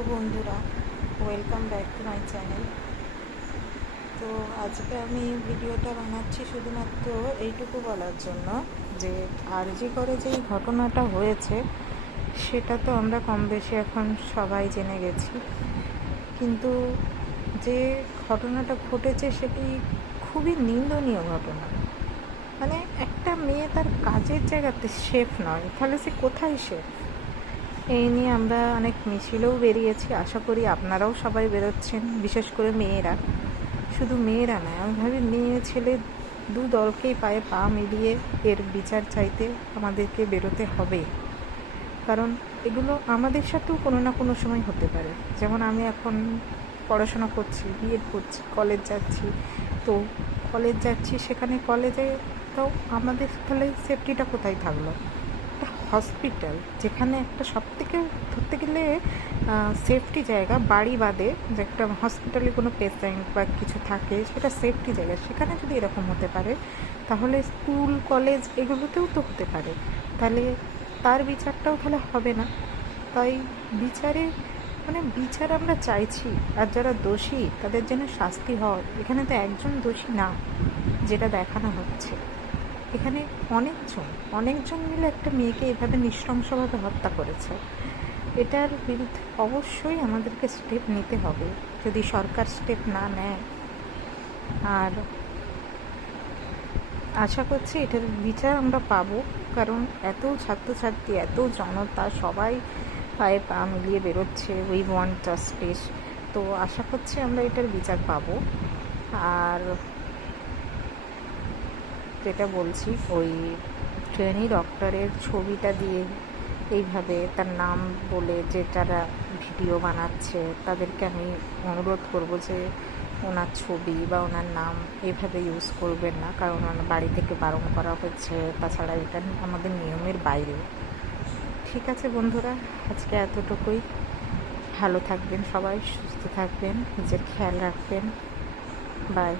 Hello বন্ধুরা, welcome back to my channel. তো আজকে আমি ভিডিওটা বানাচ্ছি শুধুমাত্র এইটুকু বলার জন্য যে আরজি করে যেই ঘটনাটা হয়েছে সেটা তো আমরা কম বেশি এখন সবাই জেনে গেছি, কিন্তু যে ঘটনাটা ঘটেছে সেটি খুবই নিন্দনীয় ঘটনা। মানে একটা মেয়ে তার কাজের জায়গাতে সেফ নয়, তাহলে সে কোথায় সেফ? এই নিয়ে আমরা অনেক মিছিলেও বেরিয়েছি, আশা করি আপনারাও সবাই বেরোচ্ছেন, বিশেষ করে মেয়েরা। শুধু মেয়েরা নয়, আমি ভাবি মেয়ে ছেলে দু দলকেই পায়ে পা মিলিয়ে এর বিচার চাইতে আমাদেরকে বেরোতে হবে। কারণ এগুলো আমাদের সাথেও কোনো না কোনো সময় হতে পারে। যেমন আমি এখন পড়াশোনা করছি, বিএড করছি, কলেজ যাচ্ছি, তো কলেজ যাচ্ছি, সেখানে কলেজে তো আমাদের তাহলে সেফটিটা কোথায় থাকলো? হসপিটাল, যেখানে একটা সবথেকে ধরতে গেলে সেফটি জায়গা, বাড়ি বাদে যে একটা হসপিটালে কোনো পেশেন্ট বা কিছু থাকে সেটা সেফটি জায়গা, সেখানে যদি এরকম হতে পারে তাহলে স্কুল কলেজ এগুলোতেও তো হতে পারে। তাহলে তার বিচারটাও তাহলে হবে না। তাই বিচারে বিচার আমরা চাইছি, আর যারা দোষী তাদের যেন শাস্তি হয়। এখানে তো একজন দোষী না যেটা দেখানো হচ্ছে, এখানে অনেকজন মিলে একটা মেয়েকে এভাবে নৃশংসভাবে হত্যা করেছে। এটার বিরুদ্ধে অবশ্যই আমাদেরকে স্টেপ নিতে হবে, যদি সরকার স্টেপ না নেয়। আর আশা করছি এটার বিচার আমরা পাবো, কারণ এত ছাত্রছাত্রী, এত জনতা সবাই পায়ে পা মিলিয়ে বেরোচ্ছে, উই ওয়ান্ট জাস্টিস। তো আশা করছি আমরা এটার বিচার পাবো। আর যেটা বলছি, ওই ট্রেনি ডক্টরের ছবিটা দিয়ে এইভাবে তার নাম বলে যে যারা ভিডিও বানাচ্ছে তাদেরকে আমি অনুরোধ করব যে ওনার ছবি বা ওনার নাম এভাবে ইউজ করবেন না, কারণ ওনার বাড়ি থেকে বারণ করা হচ্ছে। তাছাড়া এটা আমাদের নিয়মের বাইরে। ঠিক আছে বন্ধুরা, আজকে এতটুকুই। ভালো থাকবেন সবাই, সুস্থ থাকবেন, নিজের খেয়াল রাখবেন। বাই।